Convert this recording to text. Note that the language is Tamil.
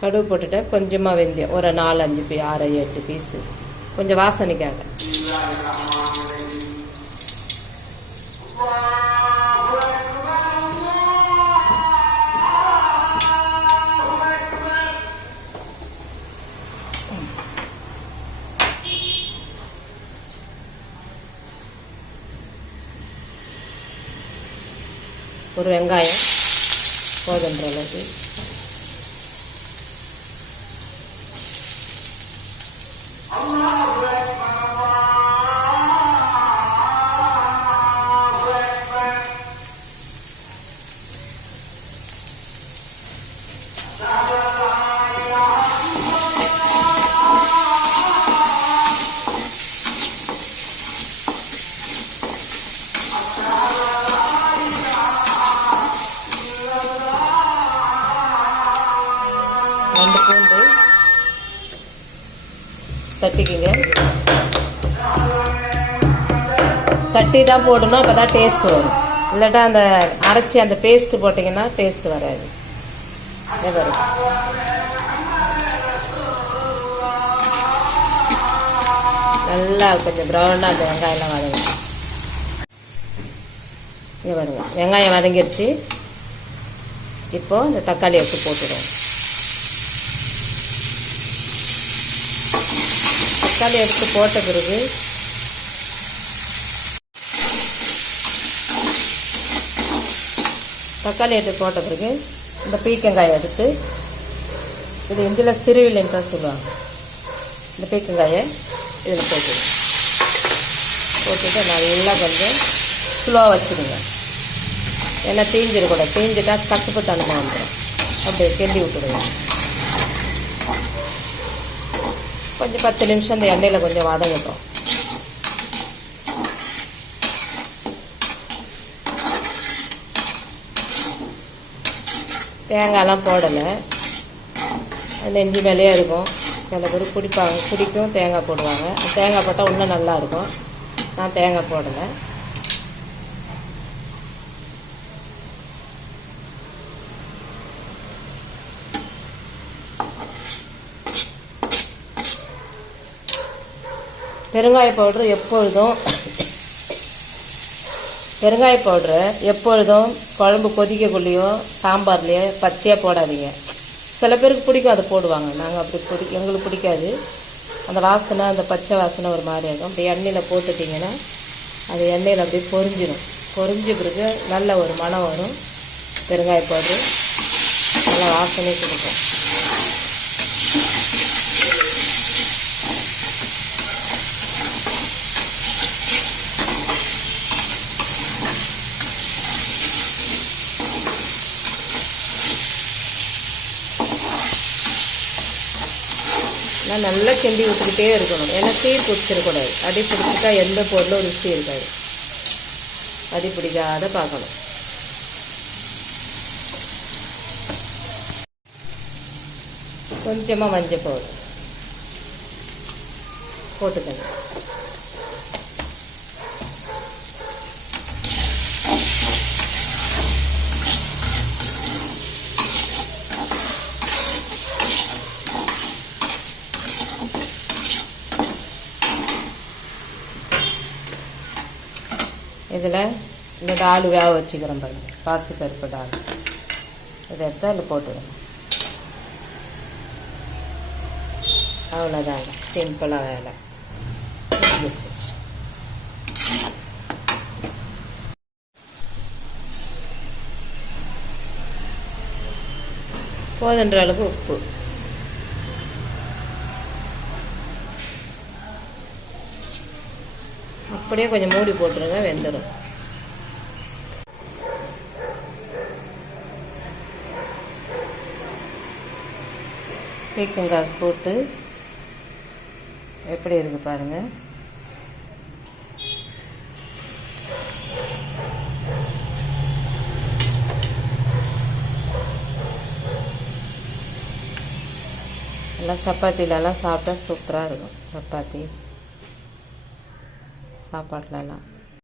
கடுகு போட்டுட்டு கொஞ்சமாக வெந்தயம் ஒரு 4-5 6 8 பீஸு கொஞ்சம் வாசனைக்காக. ஒரு வெங்காயம் போதுன்ற அளவுக்கு. பூண்டு தட்டிக்கிங்க, தட்டி தான் போடணும், அப்போ தான் டேஸ்ட் வரும். இல்லாட்டா அந்த அரைச்சி அந்த பேஸ்ட்டு போட்டிங்கன்னா டேஸ்ட் வராது. வரும் நல்லா கொஞ்சம் ப்ரௌனாக அந்த வெங்காயம்லாம் வதங்கும். இங்கே வருங்க, வெங்காயம் வதங்கிருச்சு. இப்போது இந்த தக்காளி எடுத்து போட்டுடுவோம். தக்காளி எடுத்து போட்ட பிறகு இந்த பீக்கங்காயை எடுத்து, இது இதில் சிறுவில்லைன்னு தான் சொல்லுவாங்க, இந்த பீக்கங்காயை இதில் போட்டுட்டு நல்லா கொஞ்சம் ஸ்லோவாக வச்சுடுங்க. ஏன்னா தீஞ்சிடக்கூடாது, தீஞ்சிட்டா கசப்பு தன்மை வந்துடும். அப்படியே கிண்டி விட்டுடுங்க. கொஞ்சம் 10 நிமிஷம் இந்த எண்ணெயில் கொஞ்சம் வதங்கட்டும். தேங்காயெல்லாம் போடலை, நெஞ்சு மேலேயே இருக்கும். சில பேர் பிடிக்கும் தேங்காய் போடுவாங்க. தேங்காய் போட்டால் இன்னும் நல்லாயிருக்கும். நான் தேங்காய் போடலை. பெருங்காய பவுட்ரு எப்பொழுதும் குழம்பு கொதிக்கக்குள்ளேயோ சாம்பார்லேயோ பச்சையாக போடாதீங்க. சில பேருக்கு பிடிக்கும், அதை போடுவாங்க. நாங்கள் அப்படி எங்களுக்கு பிடிக்காது. அந்த வாசனை, அந்த பச்சை வாசனை ஒரு மாதிரி இருக்கும். அப்படி எண்ணெயில் போட்டுட்டிங்கன்னா அது எண்ணெயில் அப்படியே பொரிஞ்சிடும். பொரிஞ்ச பிறகு நல்ல ஒரு மணம் வரும். பெருங்காய பவுட்ரு நல்லா வாசனை கொடுக்கும். நல்லா கிண்டி விட்டுக்கிட்டே இருக்கணும். ஏன்னா தீ பிடிச்சிடக்கூடாது. அடி பிடிச்சிட்டா எந்த பொருளும் ருசி இருக்காது. அடி பிடிக்காத பார்க்கணும். கொஞ்சமாக மஞ்சள் பவுடர் போட்டுக்கணும். இதில் இந்த டால் வேக வச்சுக்கிறோம் பாருங்க, பாசிப்பருப்பு டால். இதை எடுத்து அதில் போட்டுவிடணும். அவ்வளோதாங்க, சிம்பிளாக வேலை. போதுன்ற அளவுக்கு உப்பு. அப்படியே கொஞ்சம் மூடி போட்டுருங்க, வெந்துடும். பீக்கங்காய் போட்டு எப்படி இருக்கு பாருங்க. எல்லாம் சப்பாத்திலலாம் சாப்பிட்டா சூப்பராக இருக்கும். சப்பாத்தி சாப்பாட்டிலலாம்